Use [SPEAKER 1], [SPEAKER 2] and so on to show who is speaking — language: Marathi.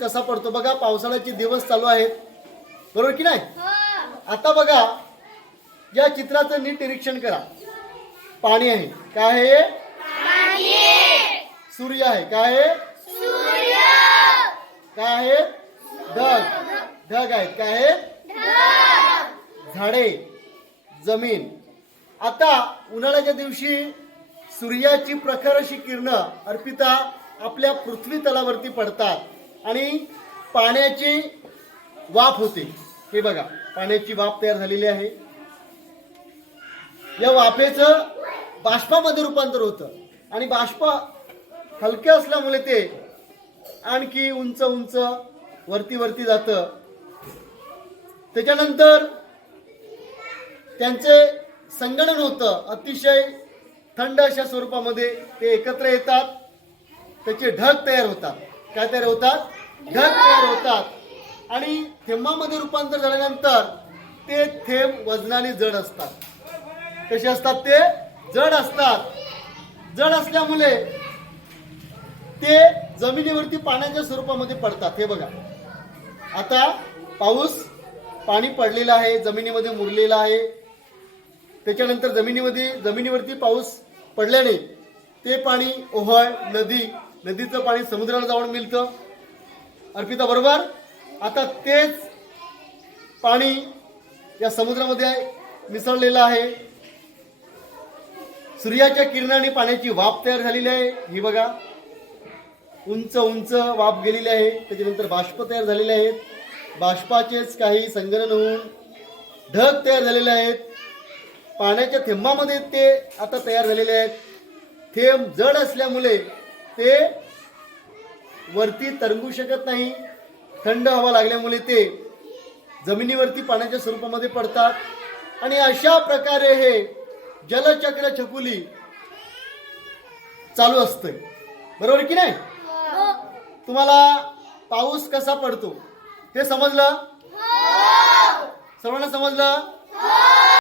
[SPEAKER 1] कसा पडतो बघा पावसाळ्याचे दिवस चालू आहेत. बरोबर की नाही?
[SPEAKER 2] हो.
[SPEAKER 1] आता बघा या चित्राचं नीट निरीक्षण करा. पाणी आहे. काय आहे? सूर्य आहे. काय आहे? काय आहे? ढग. ढग आहेत. काय आहे? झाडे. जमीन. आता उन्हाळ्याच्या दिवशी सूर्याची प्रखर अशी किरणं अर्पिता आपल्या पृथ्वी तलावरती पडतात. आणि पाण्याची वाफ होते. हे बघा पाण्याची वाफ तयार झालेली आहे. या वाफेचं बाष्पामध्ये रूपांतर होतं. आणि बाष्प हलके असल्यामुळे ते आणखी उंच उंच वरती वरती जातं. त्याच्यानंतर त्यांचे संगणन होतं. अतिशय थंड अशा स्वरूपामध्ये ते एकत्र येतात. त्याचे ढग तयार होतात. काय तयार होतात? ढग तयार होतात. आणि थेंबामध्ये रूपांतर झाल्यानंतर ते थेंब वजनाने जड असतात. कसे असतात ते? जड असतात. जड असल्यामुळे ते जमिनीवरती पाण्याच्या स्वरूपामध्ये पडतात. हे बघा. आता पाऊस पाणी पडलेलं आहे जमिनीमध्ये मुरलेलं आहे. त्याच्यानंतर जमिनीमध्ये जमिनीवरती पाऊस पडल्याने ते पाणी ओहळ नदी नदीचं पाणी समुद्राला जाऊन मिळतं. अर्पिता बरोबर. आता तेच पाणी या समुद्रामध्ये मिसळलेलं आहे. सूर्याच्या किरणाने पाण्याची वाफ तयार झालेली आहे. ही बघा. उंच उंच वाफ गेलेली आहे. त्याच्यानंतर बाष्प तयार झालेले आहेत. बाष्पाचेच काही संगणन होऊन ढग तयार झालेले आहेत. पाण्याच्या थेंबामध्ये ते आता तयार झालेले आहेत. थेंब जड असल्यामुळे ते वरती तरंगू शकत नाही. थंड हवा लागल्यामुळे ते जमिनीवरती पाण्याच्या स्वरूपामध्ये पडतात. आणि अशा प्रकारे हे जलचक्र छकुली चालू असतंय. बरोबर की नाही? तुम्हाला पाऊस कसा पडतो? हे समजलं? सर्वांना समजलं?